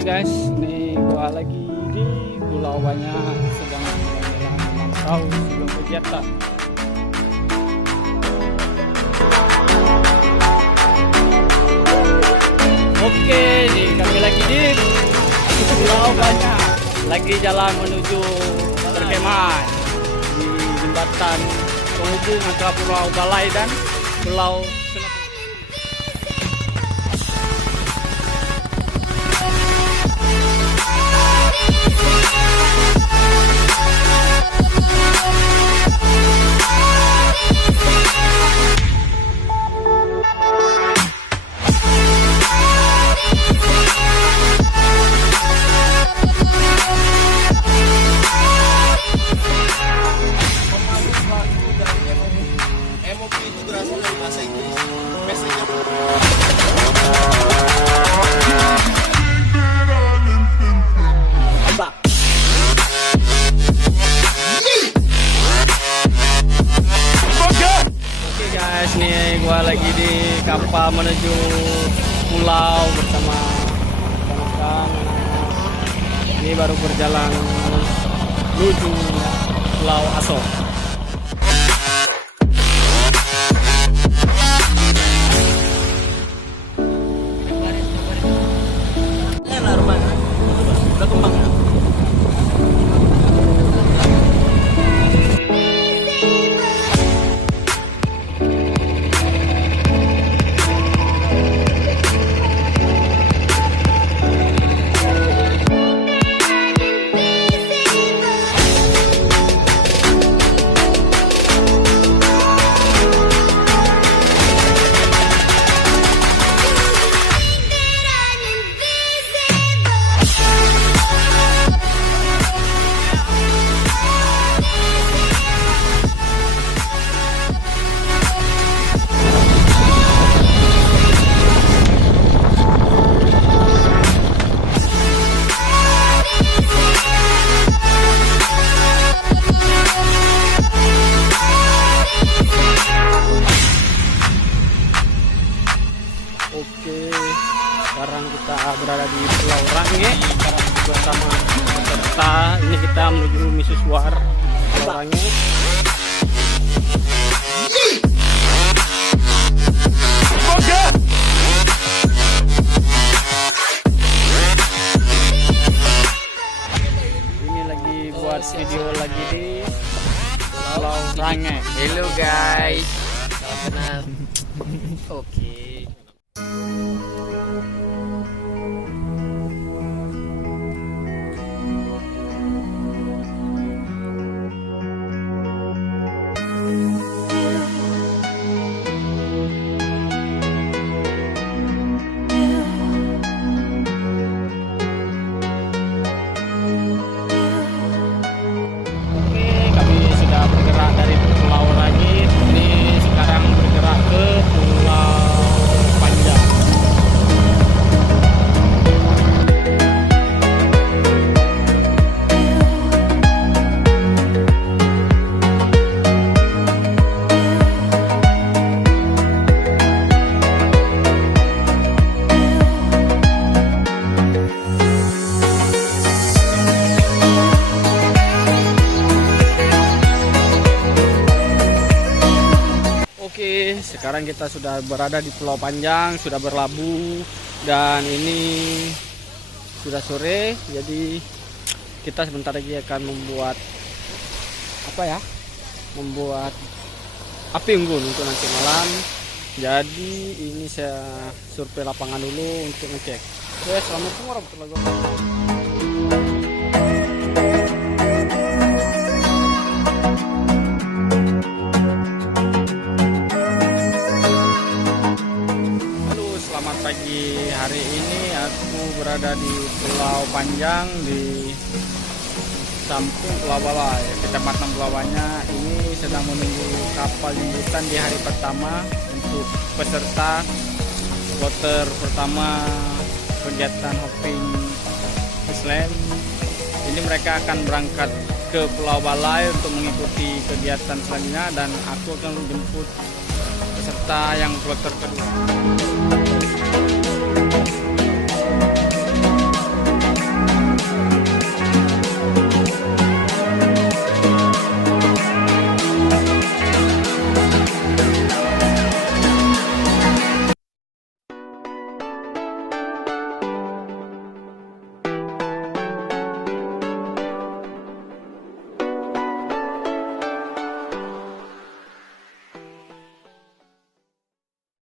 guys, ini gua lagi di Pulau Banyak sedang memantau sebelum kegiatan. Oke, nih kami lagi di Pulau Banyak, lagi jalan menuju perkemahan di jembatan penghubung antara Pulau Balai dan Pulau Senebu. MOP itu berasal dari bahasa Inggris. Biasanya Oke guys, nih gua lagi di kapal menuju pulau bersama rekan-rekan. Ini baru berjalan menuju Pulau Aso. udah kembang ya. Oke, sekarang kita berada di Pulau Range bersama peserta. Ini kita menuju Misusuar Pulau Range. Ini lagi buat video lagi di Pulau Range. Hello guys, salam kenal. Oke. Kami sudah bergerak dari Pulau Rangit. Ini sekarang bergerak ke Pulau Panjang. Oke, sekarang kita sudah berada di Pulau Panjang, sudah berlabuh, dan ini sudah sore. Jadi kita sebentar lagi akan membuat membuat api unggun untuk nanti malam. Jadi ini saya survei lapangan dulu untuk ngecek. Oke, assalamualaikum warahmatullahi wabarakatuh. Selamat pagi, hari ini aku berada di Pulau Panjang di samping Pulau Balai, Kecamatan Pulau Banyak. Ini sedang menunggu kapal jemputan di hari pertama untuk peserta kloter pertama kegiatan hopping Island. Ini mereka akan berangkat ke Pulau Balai untuk mengikuti kegiatan selanjutnya, dan aku akan menjemput peserta yang kloter kedua.